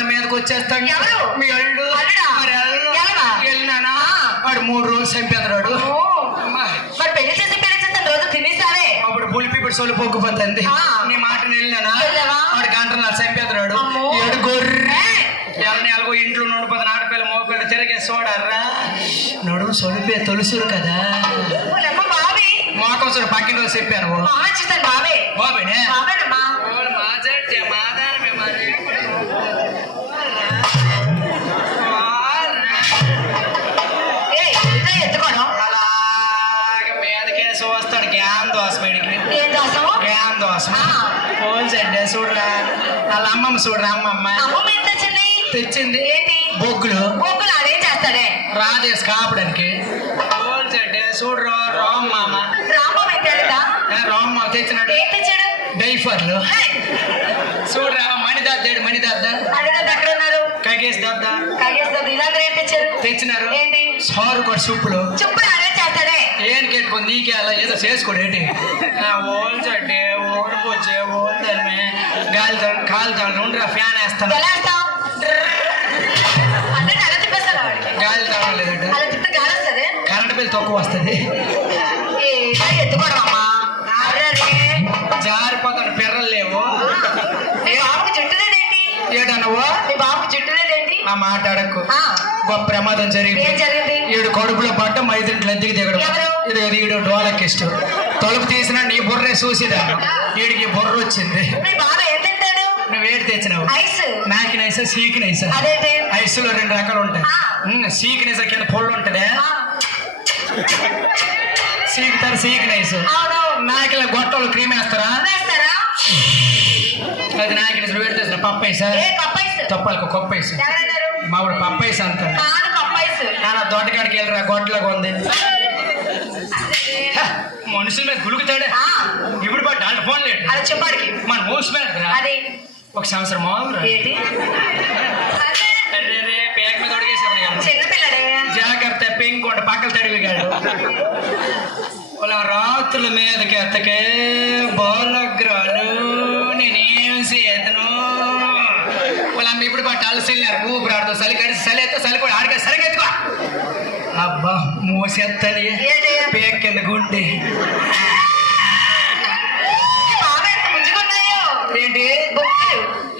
రోజుల మీదకి వచ్చేస్తాడు. మీ అల్లుడు వెళ్ళినానా వాడు 3 రోజులు చంపేద్రాడు. రోజు తినేసావే అప్పుడు పులిపి ఇప్పుడు సొలు పొక్కుపోతుంది. నీ మాటను వెళ్ళినానా వాడు గంటలు చంపేద్రాడు. ఏడు గొర్రె ఎలాగో ఇంట్లో 110 ఆడపిల్ల మోపిల్ల తిరిగే చూడర్రా నడుము సొలిపే తొలుసురు కదా మోకం చూడు పక్కిన రోజు చెప్పాను బాబే బాబేనే ఎత్తుకోవడం అలాగే మీదకేసి వస్తాడు. గ్యాన్ దోశ బయటికి గ్యాన్ దోశ పోల్చండి చూడరా వాళ్ళ అమ్మమ్మ చూడరా అమ్మమ్మ తెచ్చింది బొగ్గులు అదేం చేస్తాడే రాజేసి కాపడానికి పోల్చండి చూడరా రామ్మమ్మ రామ్మ తెచ్చినాడు డైఫర్లు చూడరా మణిదాద్దాడు మణిదాద్ద ఎక్కడ ఉన్నారు కగేసి దద్ద తెచ్చినారు సారు కూడా సూపులు అదే చేస్తాడే ఏం కేట్టుకుంది నీకే అలా ఏదో చేసుకోడు ఏంటి ఓల్చండి ఓడిపోచ్చే ఓల్దాన్ని గాలితాడు కాలుతాడు ఉండరా ఫ్యాన్ వేస్తాను గాలి తాగడం లేదంటే కరెంట్ బిల్ తక్కువ వస్తుంది. జారిపోతాడు పిర్రలు లేవు ఏడనవో ఆ మాట్లాడకు గొప్ప ప్రమాదం జరిగింది. ఈడు కడుపులో పడ్డ 5 అద్దెకి దిగడం ఇది ఈడు డోలకిష్టు తలుపు తీసిన నీ బుర్రే చూసిదా వీడికి బుర్ర వచ్చింది. నువ్వేడు తెచ్చినావు నాకిన ఐసా సీకిన ఐసా ఐసులో 2 రకాలు ఉంటాయి. సీకిన ఐసా కింద పొళ్ళు ఉంటదే సీకుతారు సీకిన ఐసు నాకిల గొట్టలు క్రీమ్ వేస్తారా అది నాకిన వేడి తెచ్చిన పప్పు ఐసా తప్పలకు కొప్ప ఐసు మావిడ పప్పు ఐసా అంటాడు. నాన్న దొడ్డకాడికి వెళ్ళరా గొట్టలాగా ఉంది మనుషుల మీద గులుకుతాడే ఇప్పుడు పట్టు వాళ్ళ ఫోన్ లేదు మన మూసి పెడతారా 1 సంవత్సరం పేక మీద అడిగేసాడు జాగ్రత్త పెంకోండి పక్కల తడివిగాడు అలా రాత్రుల మీదకి ఎత్తకే బోలగ్రాలు నేనేం చేతను వాళ్ళమ్మ ఇప్పుడు పట్టాలు సిల్లారు ఊపిరాడుతూ చలి కడిసి చలి ఎత్తా చలి కూడా ఆడిగా సరిగా ఎత్తుకో అబ్బా మూసెత్తని పేక కింద గుండి ఏంటి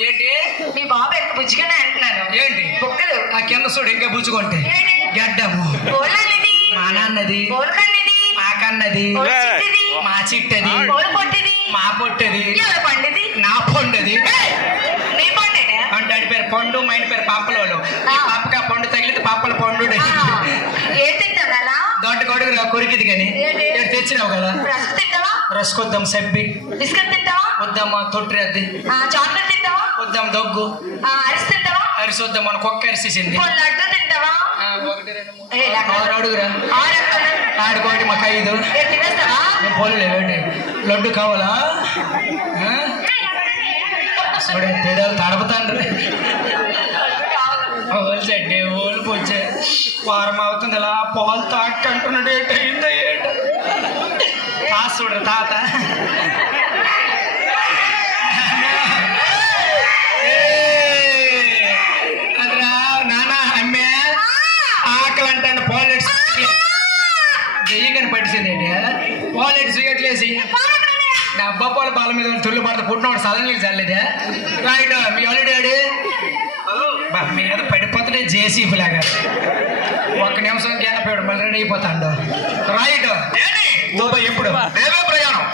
ఏంటి మీ బాబు ఎంత బుజ్జిగానే అంటున్నాను ఏంటి బుక్కలు ఆ కింద చూడు ఇంకా బుజ్జుకుంటే గడ్డము మా నాన్నది మా కన్నది మా చిట్టది మా పొట్టది నా పండుది అంటే ఆడి పేరు పండు మా ఇంటి పేరు పాపలోలు పాపకి ఆ పండు తగిలితే పాపల పండు దొడ్డ కొడుకు కొరికిది కానీ తెచ్చినావు కదా రసుకొద్దాం సబ్బి వద్దామా తొట్టిరద్ది వద్దాం దగ్గు అరిసి వద్దాం మన కుక్క అరిసేసింది అడుగురా ఆడుకోటి మాకు 5 పోలేవేంటి లడ్డు కావాలా పెదాలు తడపతాండ్రి ఓల్చండి ఓలిపోచ్చే వారం అవుతుంది ఇలా పాలు తాకంటున్నాడు ఏంటయిందో ఏంట చూడరు తాత అదరా నాన్న అమ్మే ఆకలి అంటాను పాలెట్స్ దెయ్యంగాని పట్టింది పాలెట్స్ వేసి డబ్బా పాలు పాల మీద తుళ్ళు పడతా పుట్టినవాడు సడన్లీ చల్లేదే రైట్ మీ ఆల్రెడీ మీ మీద పడిపోతుంటే జేసీబీ లాగా 1 నిమిషం గ్యాప్ మళ్ళీ రెడీ అయిపోతాడు రైట్ ఎప్పుడు ప్రయాణం